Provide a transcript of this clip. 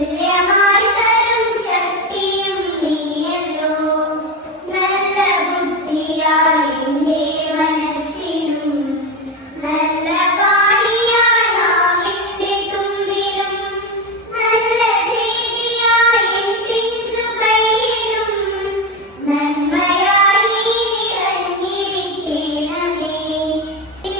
Лена.